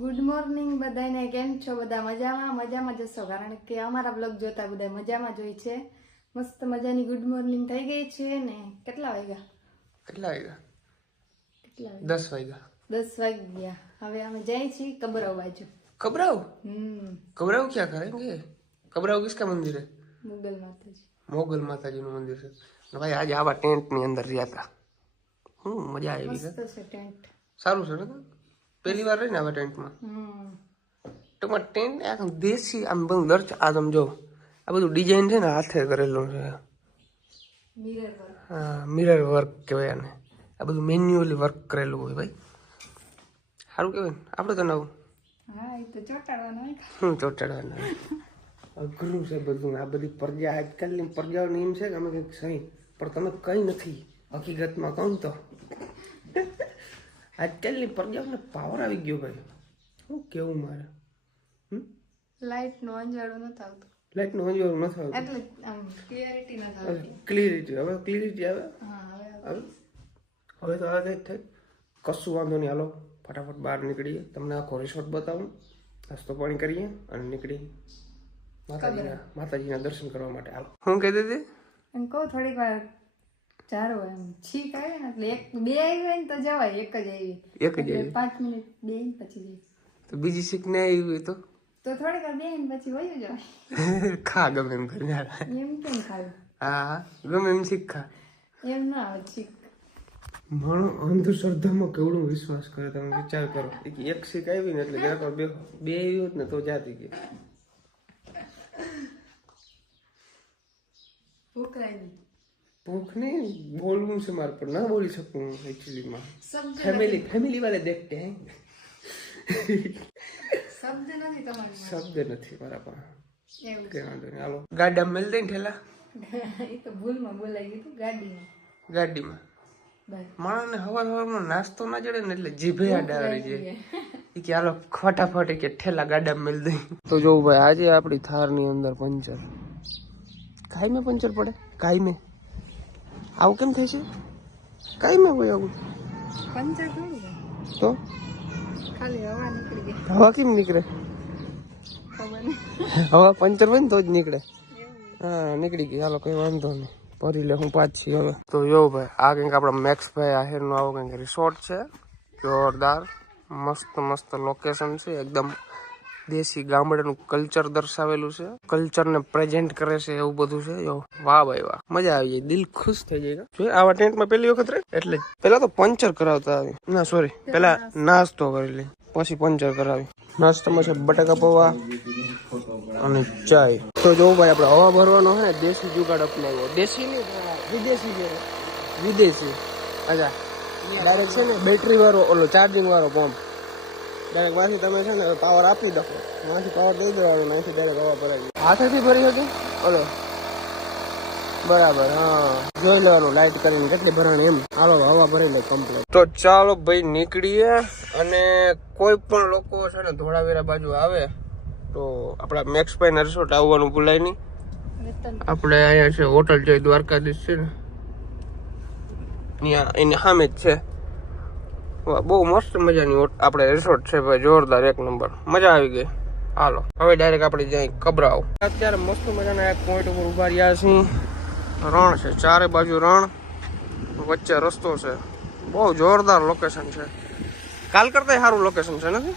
Good morning બધાને. કેમ છો? બધા મજામાં જશો, કારણ કે અમારા બ્લોગ જોતા બધા મજામાં જ હોય છે. મસ્ત મજાની ગુડ મોર્નિંગ થઈ ગઈ છે ને. કેટલા વાગ્યા 10 વાગ્યા. હવે અમે જઈએ છીએ કબરાવ બાજુ. कबराव कबराव क्या करेंगे? कबराव किसका मंदिर है? મોગલ માતાજી. मोगल माता जी નું મંદિર છે. ભાઈ આજે આવા ટેન્ટ ની અંદર રહ્યા હતા. મજા આવી મસ્ત છે. છે ટેન્ટ. સારું છે ને? પહેલી વાર રહીને આવા ટેન્ટમાં. ટૂંકમાં ટેન્ટ આમ દેશી આમ બધું દર્જ આ તમે જો આ બધું ડિઝાઇન છે ને હાથે કરેલું છે. Mirror work. હા, મિરર વર્ક કહેવાય આને. આ બધું મેન્યુઅલી વર્ક કરેલું હોય ભાઈ. સારું કહેવાય ને? આપણે તો નવું હા, એ તો ચોટાડવાનું હોય. ચોટાડવાનું અઘરું છે બધું. આ બધી પ્રજા આજકાલની પ્રજાઓની એમ છે કે અમે કંઈક સહી, પણ તમે કંઈ નથી હકીકતમાં કહું તો. આજકાલની પ્રજાઓને પાવર આવી ગયો ભાઈ. શું કેવું મારે? લાઈટ નો અંજાડો નથી આવતો. લાઈટનું અંજવાળું નથી આવતું. એટલે આમ ક્લિયરિટી નથી આવતી. ક્લિયરિટી હવે ક્લિયરિટી આવે. હા, હવે તો આ કંઈક થાય. કશું વાંધો નહીં, હાલો ફટાફટ બહાર નીકળીએ. તમને આખો રિસોર્ટ બતાવું, નાસ્તો પાણી કરીએ અને નીકળી માતાજીના દર્શન કરવા માટે. હાલો. હું કહેતી હતી એમ કહું થોડીક વાર ચારો એમ છીક આવે ને એટલે એક બે આવી હોય ને તો જવાય. એક જ આવી 5 મિનિટ બે પછી જાય. તો બીજી શીખ ને આવી હોય તો થોડીક વાર બે પછી વયું જવાય. ખા ગમે એમ કરી. એમ કેમ ખાવું? હા, ગમે એમ શીખ ખા. એમ ના આવે છીક. માણો અંધશ્રદ્ધામાં કેવડો વિશ્વાસ કરે તમે વિચાર કરો. એક શીખ આવી ને એટલે જરાક બે આવી હોત ને તો જાતી ગઈ. ભૂખ નહીં બોલવું છે મારે, પણ ના બોલી શકું એકચ્યુઅલીમાં. ફેમિલી વાલે દેખતે હે. શબ્દ નથી મારા પાસે. કે વાંધો નહીં, હાલો ગાડીમાં મેલ દઈ ને ઠેલા. એ તો ભૂલમાં બોલાઈ ગયું હતું ગાડીમાં માણસને હવારમાં નાસ્તો ના જડે ને એટલે જીભે આડાવડી જાય. એ કે હાલો ફટાફટ કે ઠેલા ગાડામાં મેલ દઈ. તો જોવું ભાઈ, આજે આપણી થારની અંદર પંચર. કાયમે પંચર પડે? કાયમે આવું કેમ થાય છે? કાયમે હોય આવું પંચર થોડું તો ખાલી હવા નીકળી ગઈ. હવા કેમ નીકળે? ખબર નહીં. હવા પંચર હોય ને તો જ નીકળે. હા, નીકળી ગઈ. હાલો કઈ વાંધો નહીં, ભરી લે હું પાછી હવે. તો જો ભાઈ, આ કંઈક આપણા મેક્સભાઈ આહિરનો આવો કંઈક રિસોર્ટ છે. જોરદાર મસ્ત લોકેશન છે. એકદમ દેશી ગામડાનું કલ્ચર દર્શાવેલું છે. કલ્ચરને પ્રેઝન્ટ કરે છે એવું બધું છે. જો વાહ ભાઈ વાહ, મજા આવી જાય, દિલ ખુશ થઈ જાય. જો આવા ટેન્ટમાં પહેલી વખત રહે એટલે પેલા તો પંચર કરાવતા આવી. ના સોરી, પેલા નાસ્તો કરી લે પછી પંચર કરાવી. નાસ્તામાં છે બટાકા પૌવા અને ચાય. તો જો ભાઈ, આપણે હવા ભરવાનો હે દેશી જુગાડ અપનાવ્યો. દેશી નહીં, વિદેશી છે. વિદેશી. અચ્છા, ડાયરેક્ટ છે ને બેટરી વાળો ઓલો ચાર્જિંગ વાળો પંપ. ડાયરેક્ટ માંથી તમે છે ને પાવર આપી દો, માંથી પાવર દઈ દેવાનો, અહીંથી ડાયરેક્ટ હવા ભરાઈ. હાથેથી ભરી હતી ઓલો બરાબર. હા, જોઈ લેવાનું લાઈટ કરીને કેટલી ભરાણી એમ. હાલો હવા ભરી લે કમ્પ્લીટ. તો ચાલો ભાઈ નીકળીએ. અને કોઈ પણ લોકો છે ને ધોળાવીરા બાજુ આવે તો આપણા મેક્સભાઈ રિસોર્ટ આવવાનું ભૂલાય નહીં. આપણે અહીંયા છે હોટલ જય દ્વારકાધીશ છે ને, ત્યાં એની સામે જ છે. બહુ મસ્ત મજાની આપણે રિસોર્ટ છે ભાઈ, જોરદાર એક નંબર. મજા આવી ગઈ. હાલો હવે ડાયરેક્ટ આપણે જાય કબરાવ. અત્યારે મસ્ત મજાના એક પોઈન્ટ ઉપર ઉભા રહ્યા છીએ. રણ છે, ચારે બાજુ રણ, વચ્ચે રસ્તો છે. બહુ જોરદાર લોકેશન છે. કાલ કરતા સારું લોકેશન છે નથી?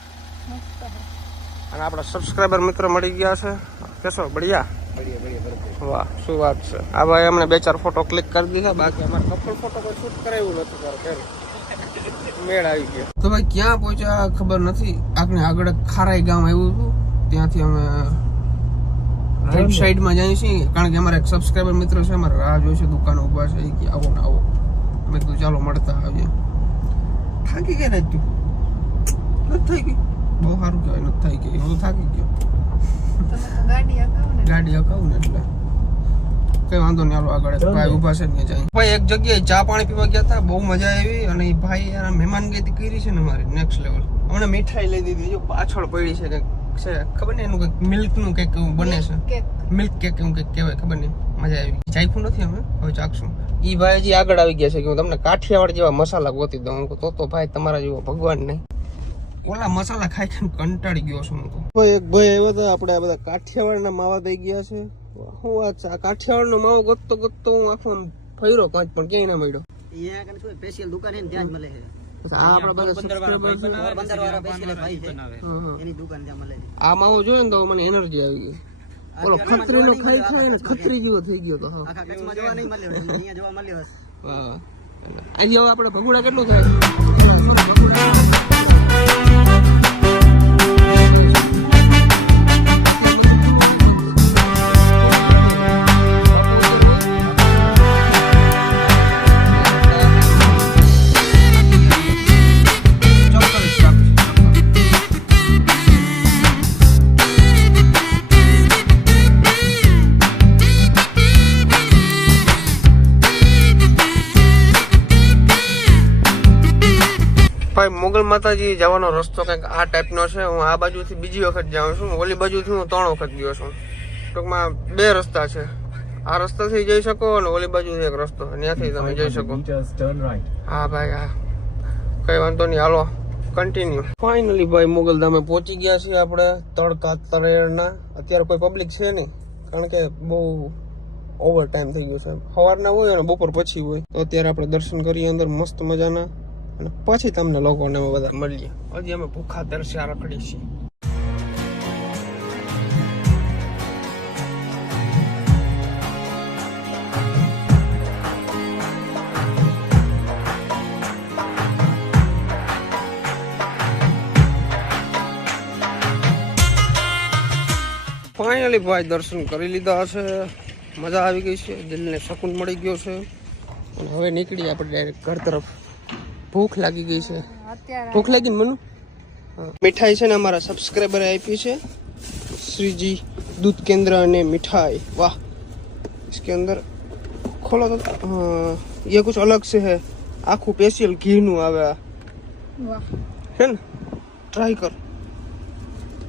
અને આપણા સબસ્ક્રાઈબર મિત્ર મળી ગયા છે. કેશો બઢિયા? વાહ, શું વાત છે. આ ભાઈ અમને 2-4 ફોટો ક્લિક કરી દીધા. બાકી અમારે કપલ ફોટો કોઈ શૂટ કરાવ્યું નથી. મેળ આવી ગયો. તો ભાઈ ક્યાં પહોંચ્યા ખબર નથી. આપણે આગળ ખારાઈ ગામ આવ્યું હતું, ત્યાંથી અમે રાઈટ સાઈડમાં જઈએ છીએ. કારણ કે અમારા એક સબસ્ક્રાઈબર મિત્ર છે, અમારે રાહ જોઈ છે, દુકાનો ઉભા છે. એ કે આવો ને આવો. અમે કીધું ચાલો મળતા આવીએ. થાકી ગયા ને તું? નથી થઈ ગઈ? બહુ સારું કહેવાય, નથી થઈ ગઈ. હું થાકી ગયો. ગાડી હકાવું ને એટલે કઈ વાંધો નહીં. હાલો આગળ ભાઈ ઉભા છે ને જાય. ભાઈ એક જગ્યાએ ચા પાણી પીવા ગયા હતા, બહુ મજા આવી. અને એ ભાઈ યાર મહેમાનગતિ કરી છે ને મારી નેક્સ્ટ લેવલ. હમણે મીઠાઈ લઈ દીધી. જો પાછળ પડી છે કંઈક છે, ખબર નહીં એનું કંઈક મિલ્ક નું કંઈક બને છે. મિલ્ક કેક એવું કંઈક કહેવાય, ખબર નહીં. મજા આવી. ચાખ્યું નથી અમે, હવે ચાખશું. ઈ ભાઈ હજી આગળ આવી ગયા છે કે હું તમને કાઠિયાવાડ જેવા મસાલા ગોતી દઉં. તો ભાઈ તમારા જેવો ભગવાન નહીં. ઓલા મસાલા ખાઈ ખાઈને કંટાળી ગયો છું હું તો એક ભાઈ આવ્યા હતા આપણે આ બધા કાઠિયાવાડના માવા થઈ ગયા છે શું વાત છે આ કાઠિયાવાડનો માવો ગોતતો હું આખો આમ ફર્યો કાંચ પણ ક્યાંય ના મળ્યો અહીંયા કને કોઈ સ્પેશિયલ દુકાન છે ને ત્યાં જ મળે છે આ આપણા બધા સબસ્ક્રાઇબર છે બંદર વાળા સ્પેશિયલ ભાઈ છે એની દુકાન ત્યાં મળે છે આ માવો જોયો ને તો મને એનર્જી આવી ગઈ ઓલો ખત્રીનો ખાઈ ખાઈ ને ખત્રી જેવો થઈ ગયો તો હા આખા કચ્છમાં જોવા નહીં મળ્યો અહીંયા જોવા મળ્યો હશે વાહ આજે હવે આપણે ભગુડા કેટલું થાય ભાઈ મોગલ માતાજી જવાનો રસ્તો કંઈક આ ટાઈપનો છે હું આ બાજુથી બીજી વખત જાઉં છું ઓલી બાજુથી હું 3 વખત ગયો છું ટૂંકમાં 2 રસ્તા છે આ રસ્તાથી જઈ શકો અને ઓલી બાજુથી એક રસ્તો ત્યાંથી તમે જઈ શકો હા ભાઈ હા કઈ વાંધો નહીં હાલો કન્ટિન્યુ ફાઇનલી ભાઈ મોગલધામે પહોંચી ગયા છીએ આપણે તડકા તરેરના અત્યારે કોઈ પબ્લિક છે નહીં કારણ કે બહુ ઓવર ટાઈમ થઈ ગયો છે સવારના હોય અને બપોર પછી હોય તો અત્યારે આપણે દર્શન કરીએ અંદર મસ્ત મજાના અને પછી તમને લોકોને અમે બધા મળીએ હજી અમે ભૂખા તરસ્યા રખડી છીએ ફાઇનલી ભાઈ દર્શન કરી લીધા હશે મજા આવી ગઈ છે દિલને શકૂન મળી ગયો છે અને હવે નીકળીએ આપણે ડાયરેક્ટ ઘર તરફ ભૂખ લાગી ગઈ છે ભૂખ લાગી ને મનુ મીઠાઈ છે ને અમારા સબસ્ક્રાઈબરે આપી છે શ્રીજી दूध केंद्र અને मिठाई वाह इसके अंदर खोलो तो ये कुछ अलग से है आखू स्पेशल घी नु आवे वाह है ना ट्राई कर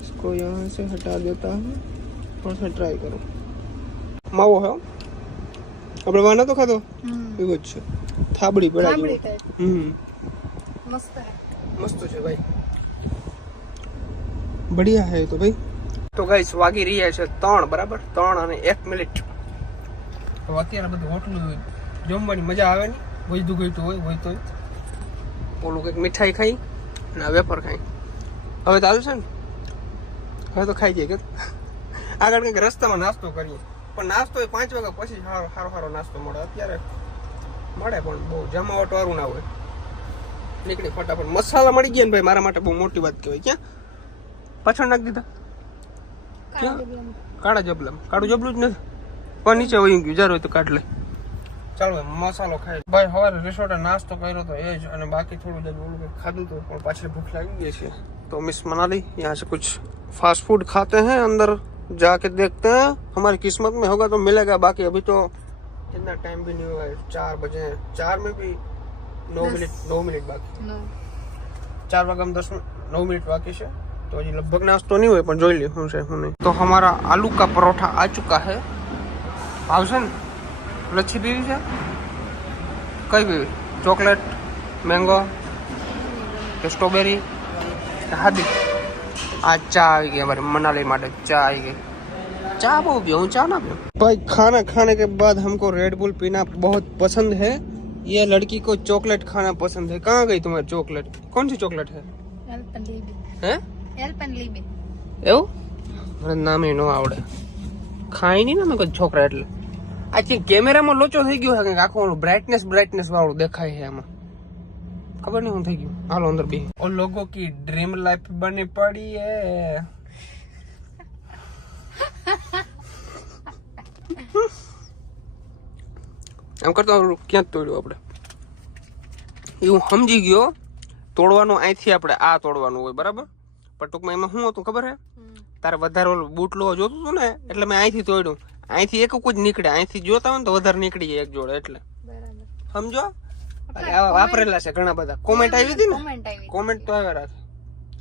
इसको यहाँ से हटा देता हूँ और से ट्राई करो माવો है આપણે વાના તો ખાધો એવું જ છે થાબડી બડા મસ્ત હે મસ્ત છે ભાઈ बढ़िया है तो भाई तो गाइस વાગી રહ્યા છે 3 બરાબર 3 અને 1 મિનિટ તો અત્યારે બધું હોટલું જમવાની મજા આવે ને વૈદુ ગઈતું હોય તો ઓલું કંઈક મીઠાઈ ખાઈ અને વેફર ખાઈ હવે તો હાલ છે ને હવે તો ખાઈ જાય કે આગળ કંઈક રસ્તામાં નાસ્તો કરીએ પણ નાસ્તો 5 વાગ્યા પછી સારો નાસ્તો મળે અત્યારે મળે પણ બહુ જમાવટ વાળું ના હોય નીકળી ફટાફટ મસાલા મળી ગયા ને ભાઈ મારા માટે બહુ મોટી વાત કહેવાય ક્યાં પાછળ નાખી દીધા કાળા જબલમ કાળું જબલું જ નથી પણ નીચે વહી ગયું જરા હોય તો કાઢ લે ચાલો મસાલો ખાઈ ભાઈ સવારે રિસોર્ટે નાસ્તો કર્યો તો એ જ અને બાકી થોડું જ ઓલું ખાધું તો પણ પાછળ ભૂખ લાગી ગઈ છે तो मिस मनाली यहाँ से कुछ फास्ट फूड खाते हैं अंदर जाके देखते हैं हमारी किस्मत में होगा तो मिलेगा बाकी अभी तो इतना टाइम भी नहीं हुआ है 4 बजे 4 में भी 9 मिनट बाकी 4 वागे हम 9 मिनट बाकी है तो अभी लगभग नाश्तो नहीं हुआ पर જોઈ લે શું છે શું નહીં तो हमारा आलू का परोठा आ चुका है આવશે ને લચ્છી પીવી છે કઈ પીવી ચોકલેટ મેંગો કે સ્ટ્રોબેરી हादी आज चा आ गई हमारे मनाली माटे चा आ गई चा वो पियो चा ना पियो भाई खाना खाने के बाद हमको रेड बुल पीना बहुत पसंद है ये लड़की को चॉकलेट खाना पसंद है कहाँ गई तुम्हारी चॉकलेट कौन सी चॉकलेट है એવું મને નામ એ નો આવડે ખાઈ નહીં ને મેં કોઈ છોકરા એટલે આ કેમેરામાં લોચો થઈ ગયો છે આખો બ્રાઇટનેસ વાળું દેખાય છે એમાં खबर नहीं थी क्यों हालो अंदर भी और लोगों की ड्रीम लाइफ बनी पड़ी है એમ કરતો ક્યાં તોડ્યું આપણે એવું સમજી ગયો તોડવાનું અહીંથી આપણે આ તોડવાનું હોય બરાબર પણ ટૂંકમાં એમાં શું હતું ખબર હે તારે વધારે બૂટ લો જોતું હતું ને એટલે મેં અહીંથી તોડ્યું અહીંથી એક જ નીકળે અહીંથી જોતા હોય ને તો વધારે નીકળી જાય એક જોડે એટલે સમજો વાપરેલા છે ઘણા બધા કોમેન્ટ આવી હતી ને કોમેન્ટ તો આવ્યા રાખે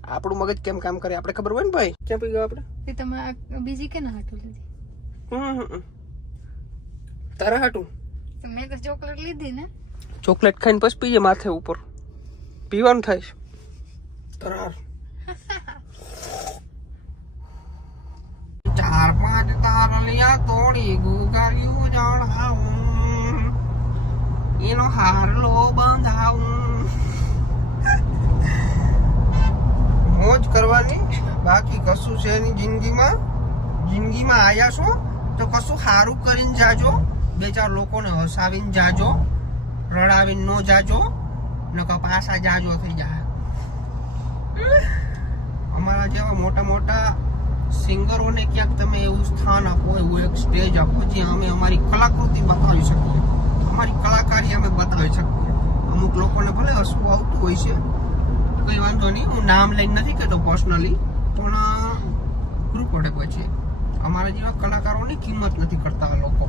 આપણું મગજ કેમ કામ કરે આપણે ખબર હોય ને ભાઈ ક્યાં પી ગયા આપણે તમે બીજી કે ના હાટું લીધી તારા હાટું મેં તો ચોકલેટ લીધી ને ચોકલેટ ખાઈને પછી પીજે માથે ઉપર પીવાનું થાય છે તરાર તોડી ગુગાર્યું જણાવું, એનો હારલો બંધાવું. મોજ કરવાની, બાકી કશું છે નહીં જિંદગીમાં. જિંદગીમાં આયા છો તો કશું સારું કરીને જાજો, બે ચાર લોકોને હસાવીને જાજો, રડાવીને ન જાજો, નકર પાછા જાજો થઈ જાય. અમારા જેવા મોટા મોટા સિંગરોને ક્યાંક તમે એવું સ્થાન આપો, એવું એક સ્ટેજ આપો જ્યાં અમે અમારી કલાકૃતિ બતાવી શકીએ, અમારી કલાકારી અમે બતાવી શકીએ. અમુક લોકોને ભલે હસવું આવતું હોય છે, કોઈ વાંધો નહીં, હું નામ લઈને નથી કહેતો પર્સનલી, પણ પૂરું પડે પછી અમારા જેવા કલાકારોની કિંમત નથી કરતા આ લોકો.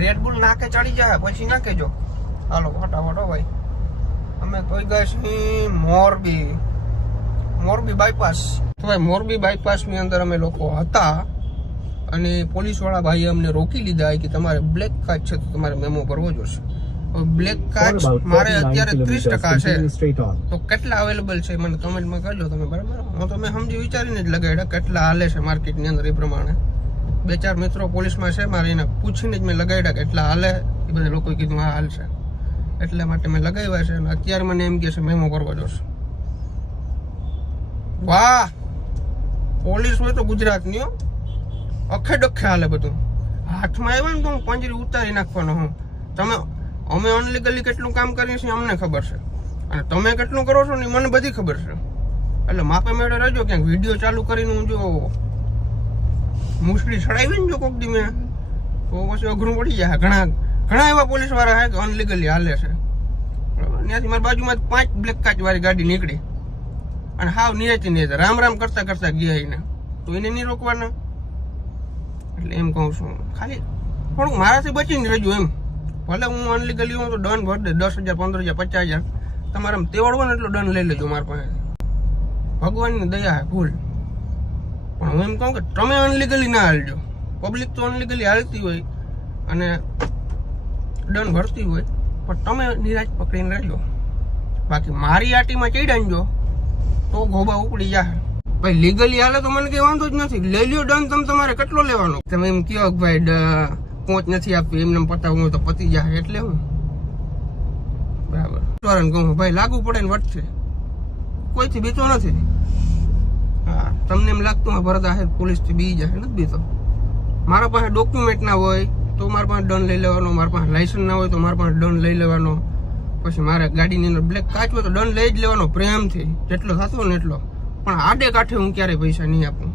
રેડબુલ નાકે ચડી જાય પછી ના કહેજો. હાલો ફટાફટ હો ભાઈ, અમે તો ગયા છીએ મોરબી બાયપાસ. તો ભાઈ મોરબી બાયપાસ ની અંદર અમે લોકો હતા અને પોલીસ વાળા ભાઈએ અમને રોકી લીધા કે તમારે બ્લેક કાર્ડ છે તો તમારે મેમો ભરવો જોશે. બ્લેક કાર્ડ મારે અત્યારે 30% છે, તો કેટલા અવેલેબલ છે મને કમેન્ટમાં કરજો તમે, બરાબર? હું તો મેં સમજી વિચારીને જ લગાડ્યા કેટલા હાલે છે માર્કેટની અંદર, એ પ્રમાણે બે ચાર મિત્રો પોલીસમાં છે મારે, એને પૂછીને જ મેં લગાડ્યા કેટલા હાલે. એ બધા લોકોએ કીધું હા હાલ છે, એટલા માટે મેં લગાવ્યા છે. અને અત્યારે મને એમ કે છે મેમો કરવો જોશે. વાહ, પોલીસ હોય તો ગુજરાતની હો, અખે ડખે હાલે બધું. હાથમાં આવ્યા ને તો હું પંજરી ઉતારી નાખવાનો હું. તમે અમે અનલીગલી કેટલું કામ કરીએ છીએ અમને ખબર છે, અને તમે કેટલું કરો છો ને મને બધી ખબર છે. એટલે માપે મેળે રહેજો. ક્યાંક વિડીયો ચાલુ કરીને હું જો મુસડી ચડાવી ને જો કોક દી મેં, તો પછી અઘરું પડી જાય. ઘણા એવા પોલીસ વાળા છે કે અનલીગલી હાલે છે, બરાબર? ત્યાંથી મારી બાજુમાં 5 બ્લેક કાચ વાળી ગાડી નીકળી અને હાવ નિરાતી નહીં રામ રામ કરતા કરતા ગયા એને, તો એને નહીં રોકવાના. એટલે એમ કહું છું, ખાલી થોડુંક મારાથી બચીને રહેજો એમ. ભલે હું અનલીગલી હું તો દંડ ભર દે, 10,000 15,000 50,000 તમારે તેવડવો ને એટલો દંડ લઈ લેજો મારા પાસે, ભગવાનની દયા હે ભૂલ. પણ હું એમ કહું કે તમે અનલીગલી ના હાલજો. પબ્લિક તો અનલીગલી હાલતી હોય અને દંડ ભરતી હોય, પણ તમે નિરાશ પકડીને રહેજો. બાકી મારી આટીમાં ચીડાંજો તો ગોબા ઉપડી જાય. ભાઈ લીગલી હાલે તો મને કઈ વાંધો જ નથી, લઈ લ્યો દંડ. તમે તમારે કેટલો લેવાનો? તમે એમ કહો કે ભાઈ પહોંચ નથી આપવી, એમને પતાવું તો પતી જાય, એટલે હું બરાબર કહું ભાઈ લાગુ પડે ને વટશે, કોઈથી બીતો નથી. હા, તમને એમ લાગતું ભરતા હે પોલીસથી બી જાય, નથી બીતો. મારા પાસે ડોક્યુમેન્ટ ના હોય તો મારા પાસે દંડ લઈ લેવાનો, મારા પાસે લાયસન્સ ના હોય તો મારા પાસે દંડ લઈ લેવાનો. પછી મારે ગાડીની અંદર બ્લેક કાચ હોય તો દંડ લઈ જ લેવાનો પ્રેમથી, જેટલો થતો ને એટલો. પણ આડે કાંઠે હું ક્યારેય પૈસા નહીં આપું.